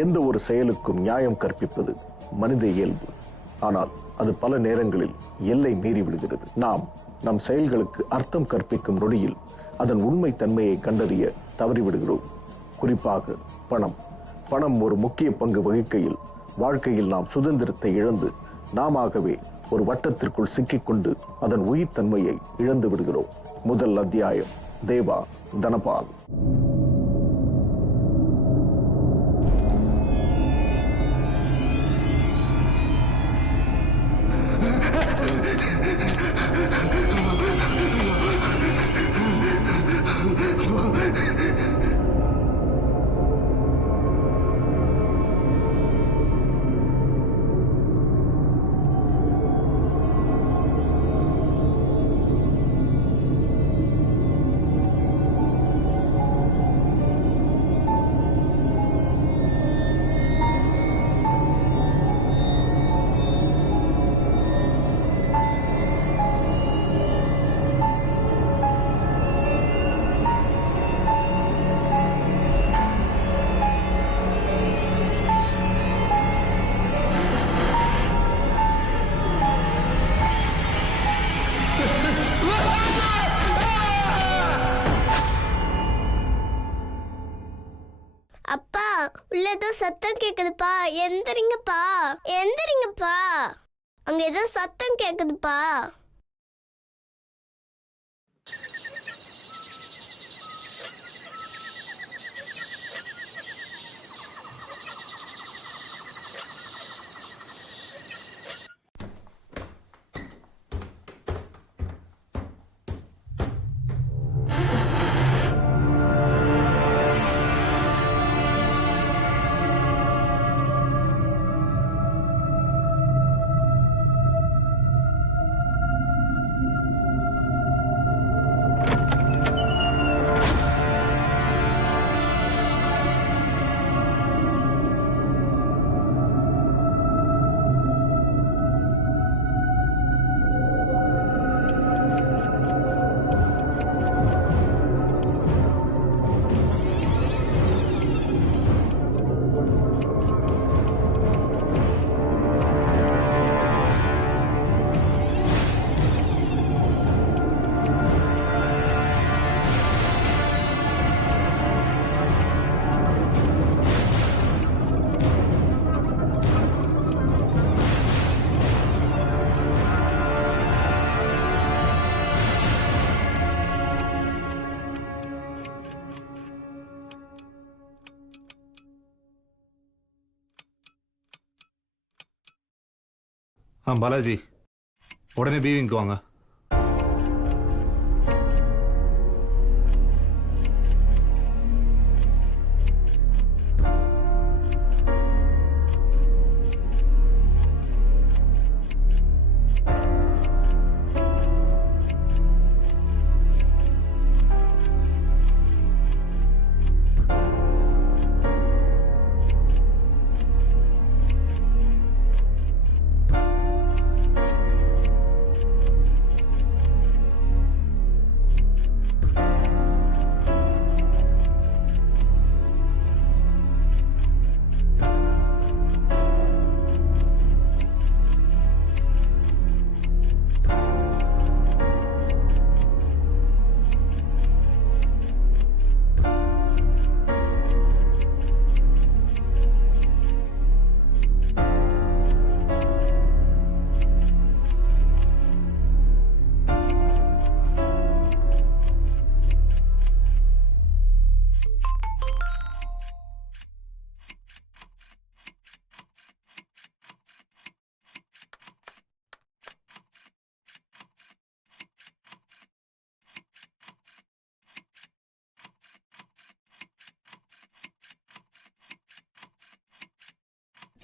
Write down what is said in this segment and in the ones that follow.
எந்த ஒரு செயலுக்கும் நியாயம் கற்பிப்பது மனித இயல்பு. ஆனால் அது பல நேரங்களில் எல்லை மீறி விடுகிறது. நாம் நம் செயல்களுக்கு அர்த்தம் கற்பிக்கும் நொடியில் அதன் உண்மை தன்மையை கண்டறிய தவறிவிடுகிறோம். குறிப்பாக பணம் ஒரு முக்கிய பங்கு வகிக்கையில் வாழ்க்கையில் நாம் சுதந்திரத்தை இழந்து நாமவே ஒரு வட்டத்திற்குள் சிக்கிக்கொண்டு அதன் உயிர் தன்மையை இழந்து விடுகிறோம். முதல் அத்தியாயம். தேவா தனபால். அப்பா, உள்ள ஏதோ சத்தம் கேக்குதுப்பா. எந்திரிங்கப்பா, எந்திரிங்கப்பா. அங்க ஏதோ சத்தம் கேக்குதுப்பா. பாலாஜி, உடனே பீவிங்க்கு வாங்க.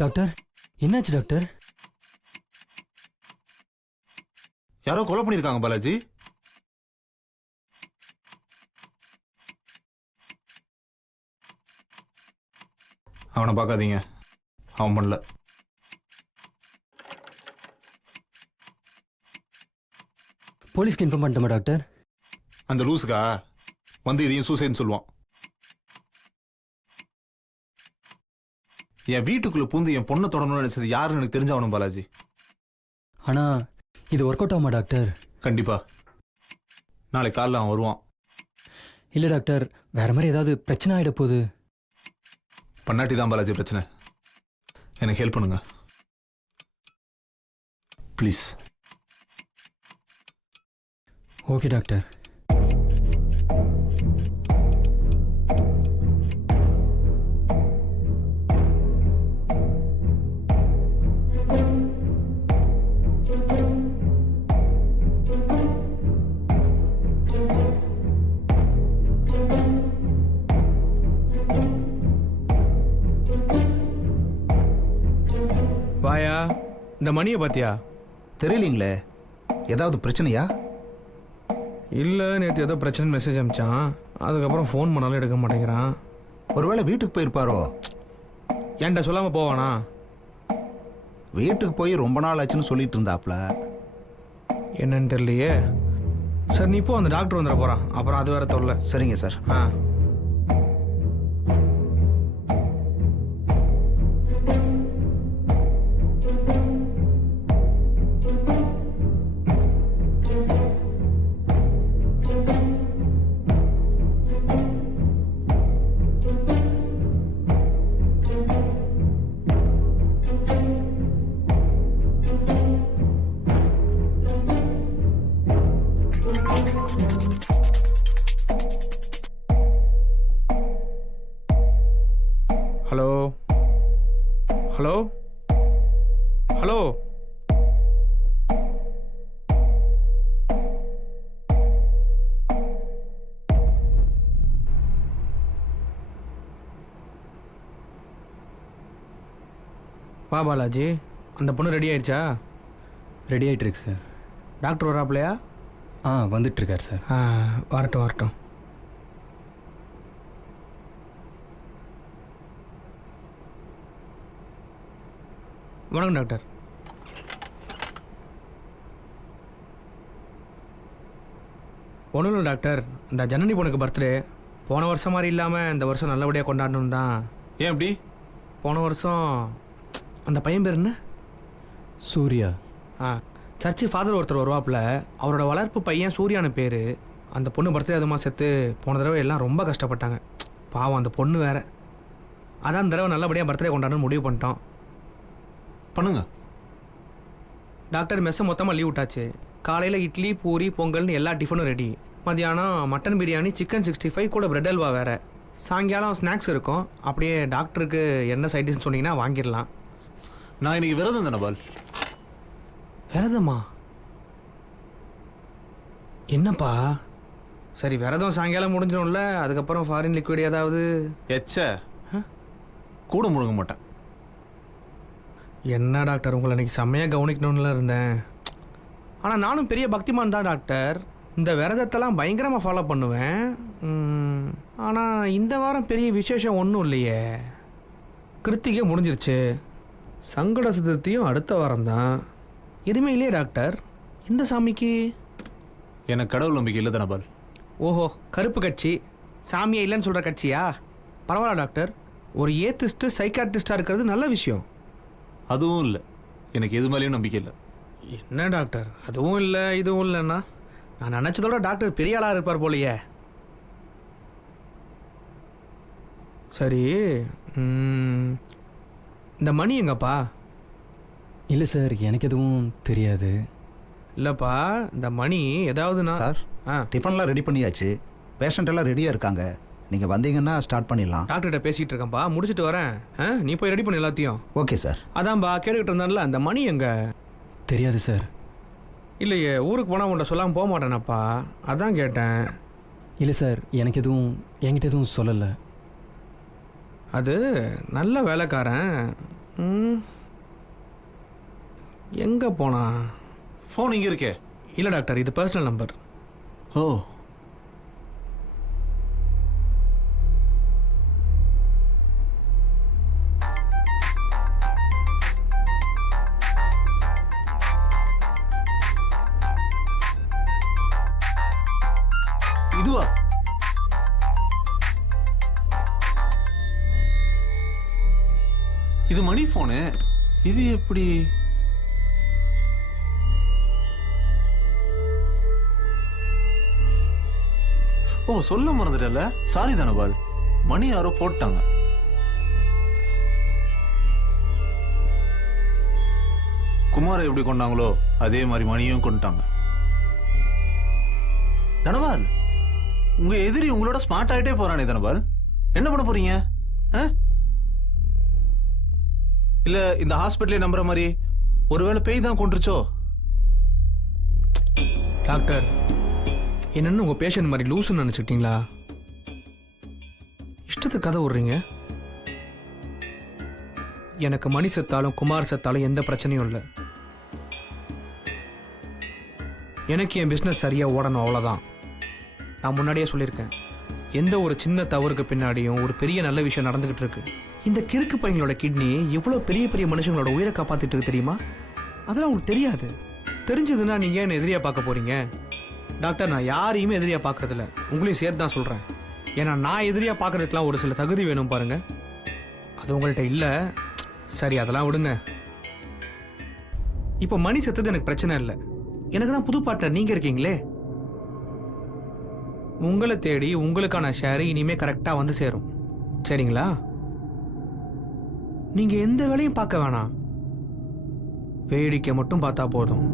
டாக்டர், என்னாச்சு டாக்டர்? யாரோ கொலை பண்ணிருக்காங்க பாலாஜி. அவனை பார்க்காதீங்க, அவன் பண்ணல. போலீஸ்க்கு இன்ஃபார்ம் பண்ணிட்டோமா டாக்டர்? அந்த லூஸுக்கா வந்து இதையும் சூசைன்னு சொல்லுவான். என் வீட்டுக்குள்ள பூந்து என் பொண்ணை தொடரணும்னு நினைச்சது யாருன்னு எனக்கு தெரிஞ்சாகணும் பாலாஜி. ஆனால் இது ஒர்க் அவுட் ஆகுமா டாக்டர்? கண்டிப்பா நாளை காலைல அவன் வருவான். இல்லை டாக்டர், வேற மாதிரி ஏதாவது பிரச்சனை ஆகிட போகுது. பண்ணாட்டி தான் பாலாஜி பிரச்சனை. எனக்கு ஹெல்ப் பண்ணுங்க ப்ளீஸ். Okay doctor. வாயா, இந்த மணியை பார்த்தியா? தெரியலீங்களே, ஏதாவது பிரச்சனையா? இல்லை, நேற்று ஏதோ பிரச்சனை மெசேஜ் அனுப்பிச்சான். அதுக்கப்புறம் ஃபோன் பண்ணாலும் எடுக்க மாட்டேங்கிறான். ஒருவேளை வீட்டுக்கு போயிருப்பாரோ? ஏன்டா சொல்லாமல் போவானா? வீட்டுக்கு போய் ரொம்ப நாள் ஆச்சுன்னு சொல்லிட்டு இருந்தாப்ல. என்னன்னு தெரியலையே. சரி, நீ இப்போ அந்த டாக்டர் வந்துட போகிறான். அப்புறம் அது வேற தொல்லை. சரிங்க சார். ஆ, ஹலோ ஹலோ ஹலோ. வா பாலாஜி, அந்த பொண்ணு ரெடி ஆயிடுச்சா? ரெடி ஆகிட்டு இருக்கு சார். டாக்டர் வராப்லையா? வந்துட்டுருக்கார் சார். வரட்டும் வரட்டும். வணக்கம் டாக்டர். ஒன்றும் இல்லை டாக்டர், இந்த ஜனனி பொண்ணுக்கு பர்த்டே. போன வருஷம் மாதிரி இல்லாமல் இந்த வருஷம் நல்லபடியாக கொண்டாடணும் தான். ஏன் அப்படி? போன வருஷம் அந்த பையன் பேர் என்ன? சூர்யா. சர்ச்சு ஃபாதர் ஒருத்தர் வருவாப்புல, அவரோட வளர்ப்பு பையன் சூர்யானு பேர். அந்த பொண்ணு பர்த்டே அதுமா செத்து போன தடவை எல்லாம் ரொம்ப கஷ்டப்பட்டாங்க. பாவம் அந்த பொண்ணு வேற. அதான் இந்த தடவை நல்லபடியாக பர்த்டே கொண்டாடணும்னு முடிவு பண்ணிட்டோம். பண்ணுங்க டாக்டர். மெஸ்ஸை மொத்தமாக லீவ் விட்டாச்சு. காலையில் இட்லி பூரி பொங்கல்னு எல்லா டிஃபனும் ரெடி. மதியானம் மட்டன் பிரியாணி, சிக்கன் 65 கூட பிரெட் அல்வா வேறு. சாயங்காலம் ஸ்நாக்ஸ் இருக்கும். அப்படியே டாக்டருக்கு என்ன சைட் டிஷ்னு சொன்னீங்கன்னா வாங்கிடலாம். நான் இன்னைக்கு விரதம் தானே பால். விரதமா? என்னப்பா? சரி, விரதம் சாயங்காலம் முடிஞ்சிடும்ல, அதுக்கப்புறம் ஃபாரின் லிக்விட் ஏதாவது? கூட முழுங்க மாட்டேன். என்ன டாக்டர், உங்களை இன்னைக்கு செம்மையாக கவனிக்கணும்ல இருந்தேன். ஆனால் நானும் பெரிய பக்திமான் தான் டாக்டர். இந்த விரதத்தெல்லாம் பயங்கரமாக ஃபாலோ பண்ணுவேன். ஆனால் இந்த வாரம் பெரிய விசேஷம் ஒன்றும் இல்லையே. கிருத்திகை முடிஞ்சிருச்சு, சங்கட சதுர்த்தியும் அடுத்த வாரம் தான். எதுவுமே இல்லையே டாக்டர் இந்த சாமிக்கு? எனக்கு கடவுள் நம்பிக்கை இல்லை தானே பால். ஓஹோ, கருப்பு கட்சி. சாமியை இல்லைன்னு சொல்கிற கட்சியா? பரவாயில்ல டாக்டர், ஒரு ஏத்திஸ்ட்டு சைக்காட்ரிஸ்டாக இருக்கிறது நல்ல விஷயம். அதுவும் இல்லை, எனக்கு எது மேலேயும் நம்பிக்கை இல்லை. என்ன டாக்டர், அதுவும் இல்லை இதுவும் இல்லைன்னா? நான் நினச்சதோட டாக்டர் பெரிய ஆளாக இருப்பார் போலையே. சரி, இந்த மணி எங்கப்பா? இல்லை சார், எனக்கு எதுவும் தெரியாது. இல்லைப்பா, இந்த மணி ஏதாவதுண்ணா? சார், டிஃபன்லாம் ரெடி பண்ணியாச்சு. பேஷண்ட் எல்லாம் ரெடியாக இருக்காங்க. நீங்கள் வந்தீங்கன்னா ஸ்டார்ட் பண்ணிடலாம். டாக்டர்கிட்ட பேசிகிட்டு இருக்கேன்ப்பா, முடிச்சுட்டு வரேன். நீ போய் ரெடி பண்ணி எல்லாத்தையும். Okay sir. அதான்பா கேட்டுக்கிட்டு இருந்தான்ல, அந்த மணி எங்க? தெரியாது சார். இல்லையே, ஊருக்கு போனால் உன்ட்ட சொல்லாமல் போக மாட்டேனப்பா, அதான் கேட்டேன். இல்லை சார், எனக்கு எதுவும் என்கிட்ட எதுவும் சொல்லலை. அது நல்ல வேலைக்காரன். எங்கே போனா? ஃபோன் இங்கே இருக்கே. இல்லை டாக்டர், இது பர்சனல் நம்பர். ஓ, இதுவா? இது மணி போனு. இது எப்படி? ஓ, சொல்ல மறந்துட்டல. சாரி தனபால், மணி யாரோ போட்டாங்க. குமாரை எப்படி கொண்டாங்களோ அதே மாதிரி மணியும் கொண்டுட்டாங்க. தனபால், உங்க எதிரி உங்களோட ஸ்மார்ட் ஆயிட்டே போறானே தனபால், என்ன பண்ண போறீங்க? இல்ல இந்த ஹாஸ்பிட்டலே நம்புற மாதிரி ஒருவேளை பேய் தான் கொண்டுருச்சோ? டாக்டர், என்னன்னு உங்க பேஷண்ட் மாதிரி லூசுன்னு நினைச்சுக்கிட்டீங்களா? இஷ்டத்துக்கு கதை விடுறீங்க. எனக்கு மணி செத்தாலும் குமார் செத்தாலும் எந்த பிரச்சனையும் இல்லை. எனக்கு என் பிஸ்னஸ் சரியாக ஓடணும், அவ்வளோதான். நான் முன்னாடியே சொல்லியிருக்கேன், எந்த ஒரு சின்ன தவறுக்கு பின்னாடியும் ஒரு பெரிய நல்ல விஷயம் நடந்துகிட்டு இருக்கு. இந்த கிறுக்கு பையங்களோட கிட்னி எவ்வளோ பெரிய பெரிய மனுஷங்களோட உயிரை காப்பாற்றிட்டு இருக்கு தெரியுமா? அதெல்லாம் உங்களுக்கு தெரியாது. தெரிஞ்சதுன்னா நீங்கள் என்ன எதிரியாக பார்க்க போறீங்க? டாக்டர், நான் யாரையுமே எதிரியாக பார்க்கறதில்ல, உங்களையும் சேர்த்து தான் சொல்கிறேன். ஏன்னா நான் எதிரியாக பார்க்கறதுக்கெலாம் ஒரு சில தகுதி வேணும் பாருங்க, அது உங்கள்கிட்ட இல்லை. சரி, அதெல்லாம் விடுங்க. இப்போ மணி செத்தது எனக்கு பிரச்சனை இல்லை. எனக்கு தான் புது பார்ட்னர் நீங்கள் இருக்கீங்களே. உங்களை தேடி உங்களுக்கான ஷேர் இனிமே கரெக்டாக வந்து சேரும். சரிங்களா? நீங்கள் எந்த வேலையும் பார்க்க வேணாம், வேடிக்கை மட்டும் பார்த்தா போதும்.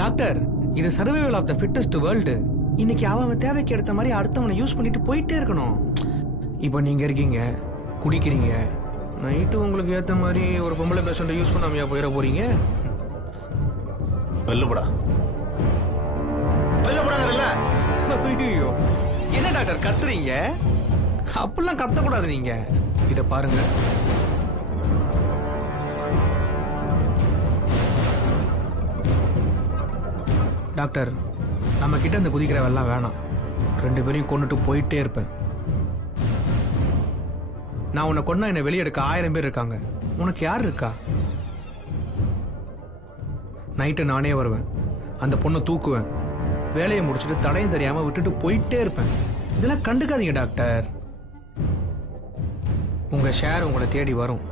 டாக்டர், இது survival of the fittest world. இன்னைக்கு அவன் தேவைக்கு எடுத்த மாதிரி அடுத்தவனை யூஸ் பண்ணிட்டு போயிட்டே இருக்கணும். இப்போ நீங்க இருக்கீங்க, குடிக்கிறீங்க, நைட்டு உங்களுக்கு ஏற்ற மாதிரி ஒரு பொம்பளை பேஷண்ட்டை யூஸ் பண்ணாமையா போயிட போறீங்க? வெள்ளப்படா வெள்ளப்படாங்கல்ல. ஐயோ, என்ன டாக்டர் கத்துறீங்க? அப்படிலாம் கத்தக்கூடாது. நீங்க இதை பாருங்க. டாக்டர், நம்ம கிட்ட இந்த குதிக்கிறவெல்லாம் வேணாம். 2 பேரையும் கொண்டுட்டு போயிட்டே இருப்பேன். நான் உன்னை கொண்டா என்னை வெளியே எடுக்க 1000 பேர் இருக்காங்க. உனக்கு யார் இருக்கா? நைட்டு நானே வருவேன், அந்த பொண்ணை தூக்குவேன், வேலையை முடிச்சுட்டு தடையும் தெரியாம விட்டுட்டு போயிட்டே இருப்பேன். இதெல்லாம் கண்டுக்காதீங்க டாக்டர். உங்க ஷேர் உங்களை தேடி வரும்,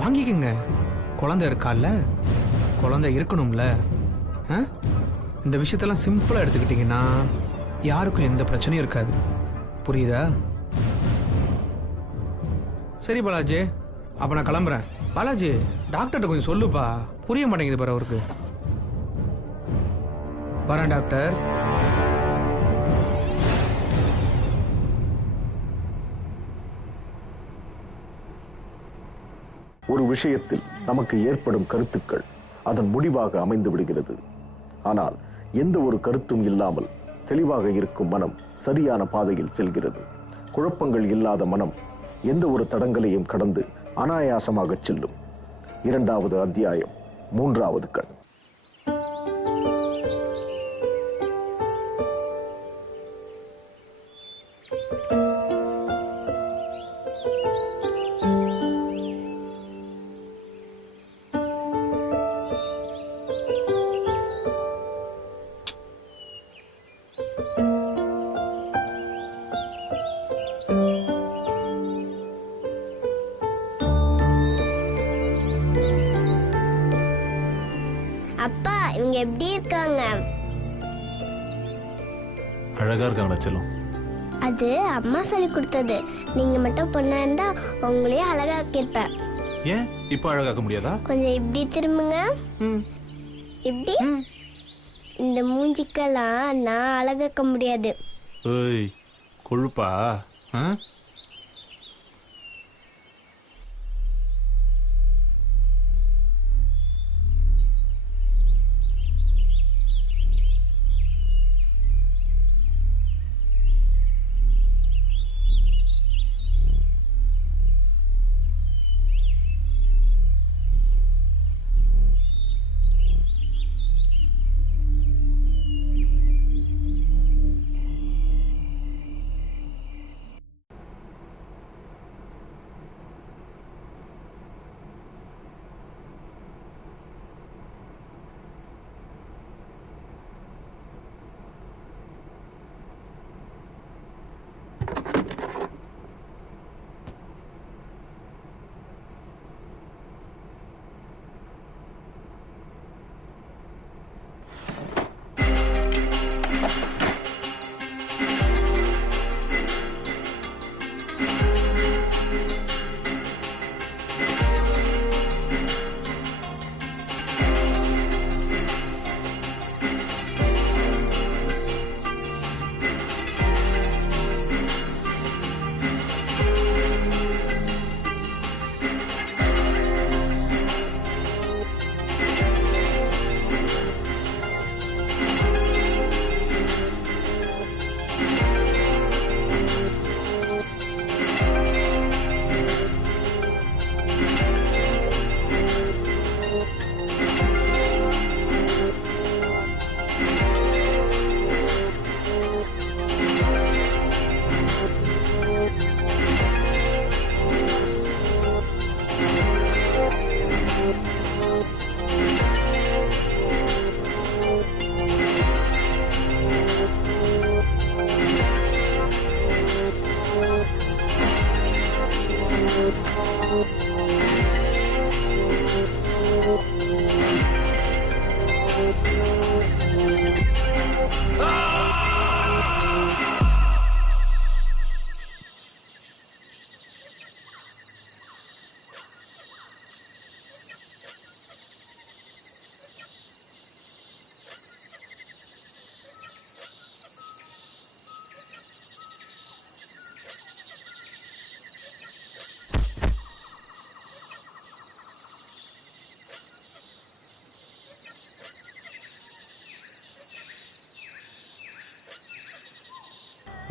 வாங்கிக்கங்க. குழந்தை இருக்கால்ல, குழந்தை இருக்கணும்ல. இந்த விஷயத்தெல்லாம் சிம்பிளா எடுத்துக்கிட்டீங்கன்னா யாருக்கும் எந்த பிரச்சனையும் இருக்காது. புரியுதா? சரி பாலாஜி, அப்ப நான் கிளம்புறேன். பாலாஜி, டாக்டர்கிட்ட கொஞ்சம் சொல்லுப்பா, புரிய மாட்டேங்குது பாரு அவருக்கு. வரேன் டாக்டர். ஒரு விஷயத்தில் நமக்கு ஏற்படும் கருத்துக்கள் அதன் முடிவாக அமைந்து விடுகிறது. ஆனால் எந்த ஒரு கருத்தும் இல்லாமல் தெளிவாக இருக்கும் மனம் சரியான பாதையில் செல்கிறது. குழப்பங்கள் இல்லாத மனம் எந்த ஒரு தடங்களையும் கடந்து அனாயாசமாக செல்லும். 2வது அத்தியாயம், 3வது கண். அப்பா, இவங்க எப்படி இருக்காங்க? அழகா இருக்காங்களா செல்லம்? அது அம்மா சொல்லி கொடுத்தது. நீங்க மட்டும் பொண்ணா இருந்தா உங்களையும் அழகாக்கிருப்பேன். ஏன் இப்ப அழகாக்க முடியாதா? கொஞ்சம் இப்படி திரும்புங்க. இப்படி. இந்த மூஞ்சிக்கெல்லாம் நான் அழகாக்க முடியாது. ஏய், கொழுப்பா?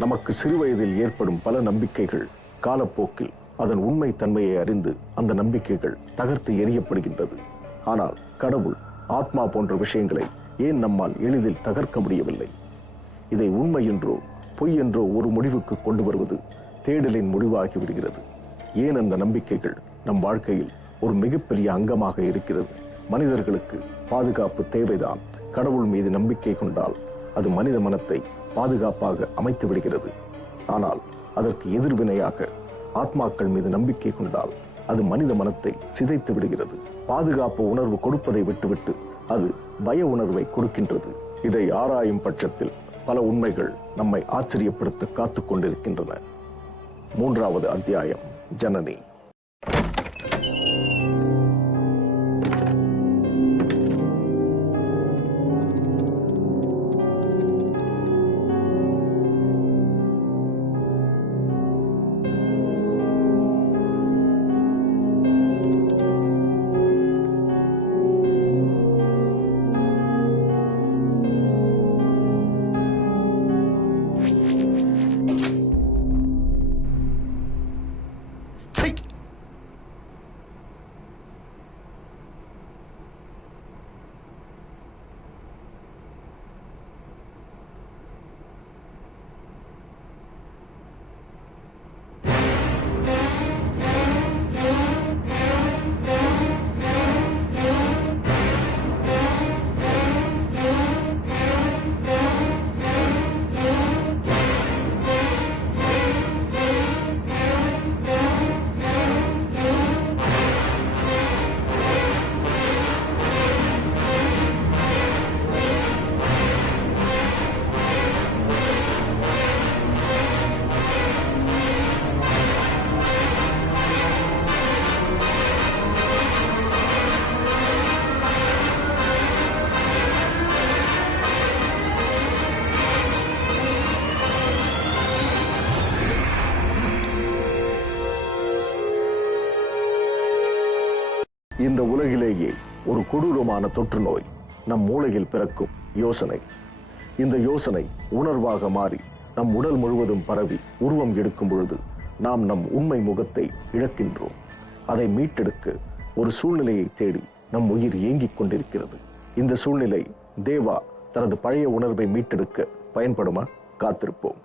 நமக்கு சிறுவயதில் ஏற்படும் பல நம்பிக்கைகள் காலப்போக்கில் அதன் உண்மை தன்மையை அறிந்து அந்த நம்பிக்கைகள் தகர்த்து எறியப்படுகின்றது. ஆனால் கடவுள், ஆத்மா போன்ற விஷயங்களை ஏன் நம்மால் எளிதில் தகர்க்க முடியவில்லை? இதை உண்மை என்றோ பொய் என்றோ ஒரு முடிவுக்கு கொண்டு வருவது தேடலின் முடிவாகி விடுகிறது. ஏன் அந்த நம்பிக்கைகள் நம் வாழ்க்கையில் ஒரு மிகப்பெரிய அங்கமாக இருக்கிறது? மனிதர்களுக்கு பாதுகாப்பு தேவைதான். கடவுள் மீது நம்பிக்கை கொண்டால் அது மனித மனத்தை பாதுகாப்பாக அமைத்து விடுகிறது. ஆனால் அதற்கு எதிர்வினையாக ஆத்மாக்கள் மீது நம்பிக்கை கொண்டால் அது மனித மனத்தை சிதைத்து விடுகிறது. பாதுகாப்பு உணர்வு கொடுப்பதை விட்டுவிட்டு அது பய உணர்வை கொடுக்கின்றது. இதை ஆராயும் பட்சத்தில் பல உண்மைகள் நம்மை ஆச்சரியப்படுத்த காத்துக் கொண்டிருக்கின்றன. 3வது அத்தியாயம், ஜனனி. இந்த உலகிலேயே ஒரு கொடூரமான தொற்று நோய் நம் மூளையில் பிறக்கும் யோசனை. இந்த யோசனை உணர்வாக மாறி நம் உடல் முழுவதும் பரவி உருவம் எடுக்கும் பொழுது நாம் நம் உண்மை முகத்தை இழக்கின்றோம். அதை மீட்டெடுக்க ஒரு சூழ்நிலையை தேடி நம் உயிர் ஏங்கிக் கொண்டிருக்கிறது. இந்த சூழ்நிலை தேவா தனது பழைய உணர்வை மீட்டெடுக்க பயன்படுமா? காத்திருப்போம்.